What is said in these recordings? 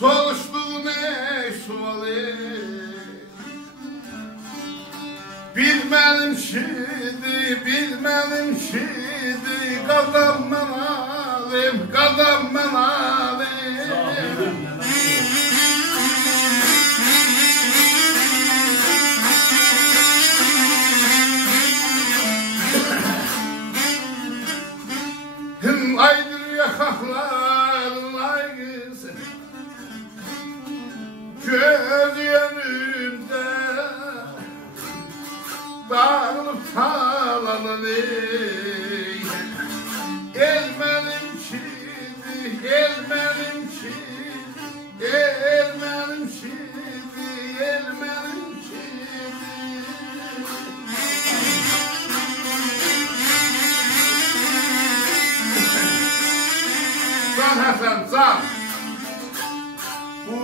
Soruştuğun ey sualı bilmedim şimdi kazanmalıyım Hım aydır yakakların aygısı göz yönünde dağılıp talanın el benim şimdi Can Hasan can bu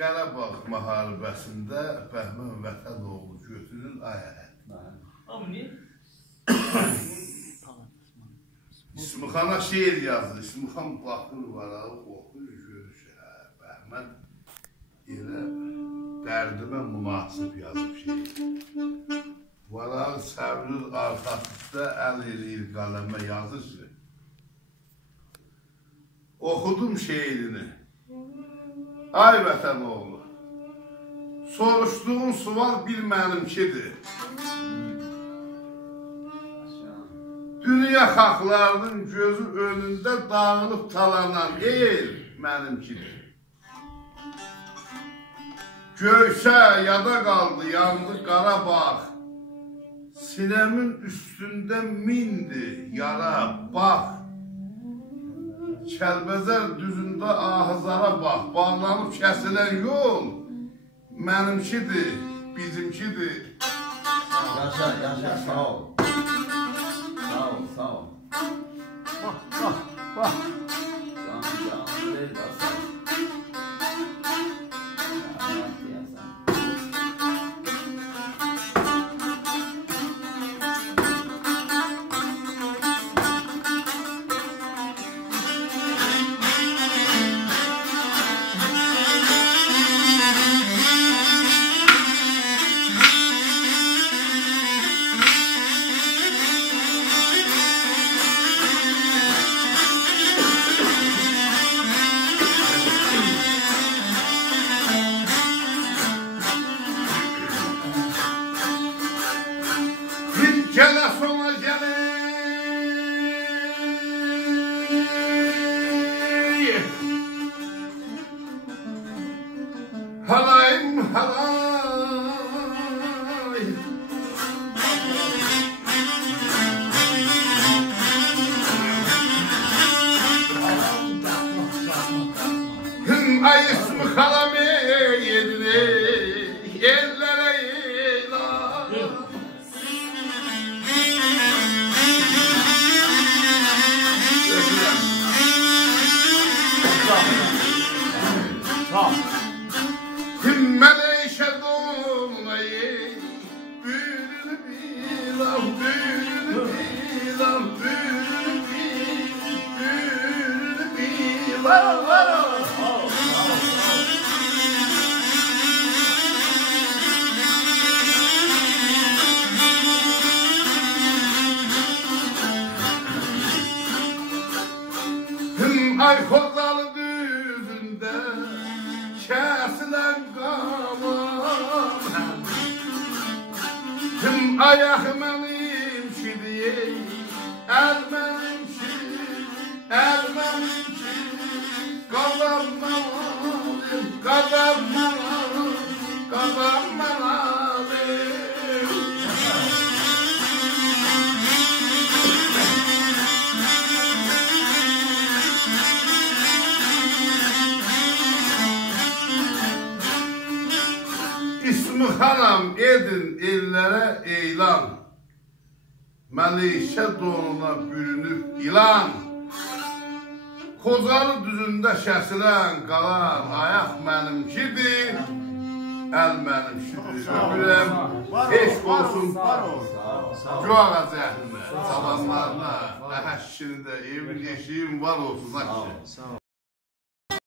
Qarabağ müharibəsində Bəhmən Vətənoğlu götürür ayət. İsmixana şeir yazdı. İsmixan baxır var, oxur, görür. Bəhmən elə dərdimə münasib yazıb şeir. Varağı səvrir arxasında əl eləyir qələmə yazır. Oxudum şeirini. Ay Vətənoğlu, soruşduğun sual bilmənimkidir. Dünya xalqlarının gözü önündə dağılıb talanan el mənimkidir. Göysə yada qaldı, yandı Qarabağ. Sinəmin üstündə mindi yara, bax. Kəlbəzər düzündə ahızara bax, bağlanıb kəsilən yol mənimkidir, bizimkidir. Yaşa, sağ ol. Sağ ol. Bak. Gələ sona gələ halayım halay Hım ay ismi halam yedine ellere eylan Himmeleşe dolunayı Büyülü bilam Hım ay kozalı düzünde kesilen kalan Hım ayak benim şidiye el benim kazanmalıyım İsmixanam edin ellere eylan Melişe donuna bürünüp ilan Kozalı düzündə şəsilən qalan Ayaq mənimkidir El mənimkidir Ömürəm eşq olsun Güağa zəhrinə Salamlarına Əhəşşində evin eşiğim var olsun